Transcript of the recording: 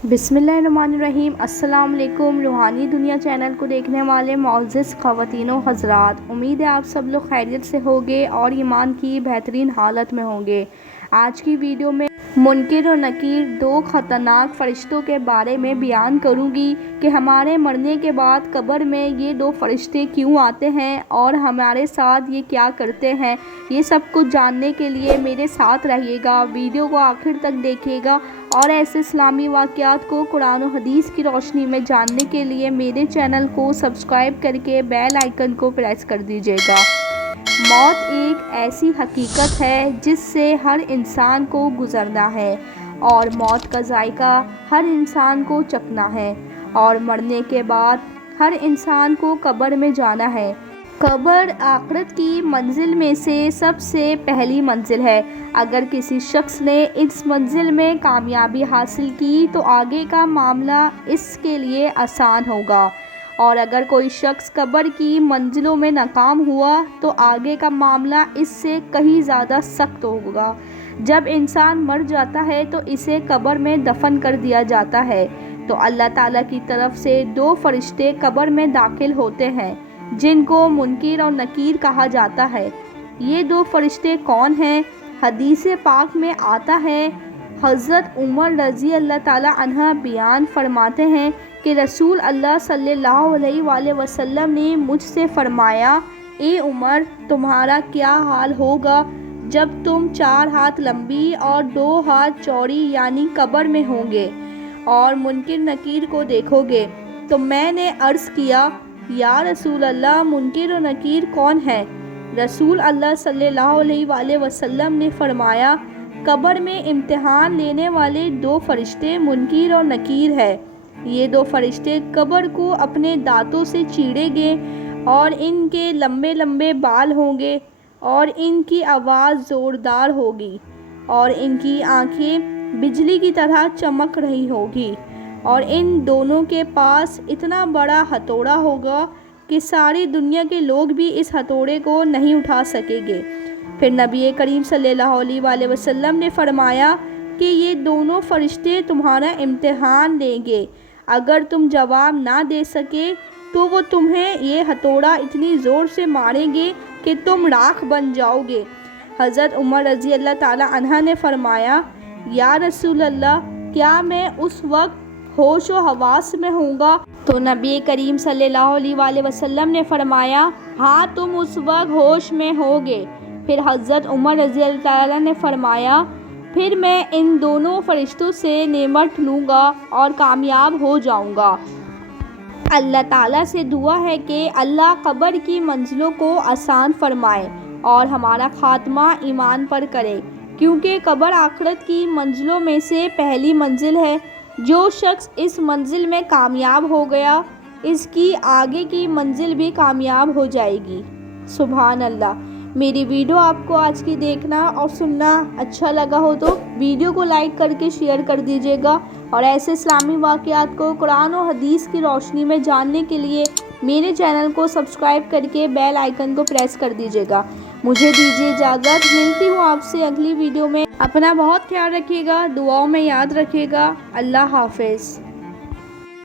बिस्मिल्लाहिर्रहमानिर्रहीम। अस्सलाम वालेकुम। रूहानी दुनिया चैनल को देखने वाले मुअज़्ज़ज़ ख़वातीन व हज़रात, उम्मीद है आप सब लोग खैरियत से होंगे और ईमान की बेहतरीन हालत में होंगे। आज की वीडियो में मुनकिर और नकीर दो ख़तरनाक फ़रिश्तों के बारे में बयान करूंगी कि हमारे मरने के बाद कब्र में ये दो फ़रिश्ते क्यों आते हैं और हमारे साथ ये क्या करते हैं। ये सब कुछ जानने के लिए मेरे साथ रहिएगा, वीडियो को आखिर तक देखिएगा और ऐसे इस्लामी वाक़यात को कुरान और हदीस की रोशनी में जानने के लिए मेरे चैनल को सब्सक्राइब करके बेल आइकन को प्रेस कर दीजिएगा। मौत एक ऐसी हकीकत है जिससे हर इंसान को गुज़रना है और मौत का जायका हर इंसान को चखना है और मरने के बाद हर इंसान को कब्र में जाना है। कब्र आखिरत की मंजिल में से सबसे पहली मंजिल है। अगर किसी शख्स ने इस मंजिल में कामयाबी हासिल की तो आगे का मामला इसके लिए आसान होगा और अगर कोई शख्स कब्र की मंजिलों में नाकाम हुआ तो आगे का मामला इससे कहीं ज़्यादा सख्त होगा। जब इंसान मर जाता है तो इसे कब्र में दफन कर दिया जाता है तो अल्लाह ताला की तरफ से दो फरिश्ते कब्र में दाखिल होते हैं जिनको मुनकिर और नकीर कहा जाता है। ये दो फरिश्ते कौन हैं? हदीस पाक में आता है, हज़रत उमर रज़ी अल्लाह ताला अन्हा बयान फरमाते हैं कि रसूल अल्लाह सल्लल्लाहु अलैहि वसल्लम ने मुझसे फरमाया, ए उमर, तुम्हारा क्या हाल होगा जब तुम 4 हाथ लंबी और 2 हाथ चौड़ी यानी कब्र में होंगे और मुनकिर नकीर को देखोगे। तो मैंने अर्ज़ किया, या रसूल अल्लाह, मुनकिर और नकीर कौन है? रसूल अल्लाह सल्लल्लाहु अलैहि वसल्लम ने फरमाया, कब्र में इम्तिहान लेने वाले दो फरिश्ते मुनकिर और नकीर है। ये दो फरिश्ते कब्र को अपने दांतों से चीरेंगे और इनके लंबे लंबे बाल होंगे और इनकी आवाज़ ज़ोरदार होगी और इनकी आंखें बिजली की तरह चमक रही होगी और इन दोनों के पास इतना बड़ा हथौड़ा होगा कि सारी दुनिया के लोग भी इस हथौड़े को नहीं उठा सकेंगे। फिर नबी करीम सल्लल्लाहु अलैहि वसल्लम ने फरमाया कि ये दोनों फरिश्ते तुम्हारा इम्तिहान लेंगे। अगर तुम जवाब ना दे सके तो वो तुम्हें ये हथौड़ा इतनी ज़ोर से मारेंगे कि तुम राख बन जाओगे। हज़रत उमर रज़ी अल्लाह ताला अन्हा ने फरमाया, या रसूल अल्लाह, क्या मैं उस वक्त होश व हवास में होऊंगा? तो नबी करीम सल्लल्लाहु अलैहि वसल्लम ने फरमाया, हाँ, तुम उस वक्त होश में होगे। फिर हज़रत उमर रज़ी अल्लाह ताला ने फरमाया, फिर मैं इन दोनों फरिश्तों से निमट लूँगा और कामयाब हो जाऊँगा। अल्लाह ताला से दुआ है कि अल्लाह कब्र की मंजिलों को आसान फरमाए और हमारा ख़ात्मा ईमान पर करे, क्योंकि कब्र आखिरत की मंजिलों में से पहली मंजिल है। जो शख्स इस मंजिल में कामयाब हो गया, इसकी आगे की मंजिल भी कामयाब हो जाएगी। सुभान अल्लाह। मेरी वीडियो आपको आज की देखना और सुनना अच्छा लगा हो तो वीडियो को लाइक करके शेयर कर दीजिएगा और ऐसे इस्लामी वाक़यात को कुरान और हदीस की रोशनी में जानने के लिए मेरे चैनल को सब्सक्राइब करके बेल आइकन को प्रेस कर दीजिएगा। मुझे दीजिए इजाज़त, मिलती हूँ आपसे अगली वीडियो में। अपना बहुत ख्याल रखिएगा, दुआओं में याद रखिएगा। अल्लाह हाफ़िज़।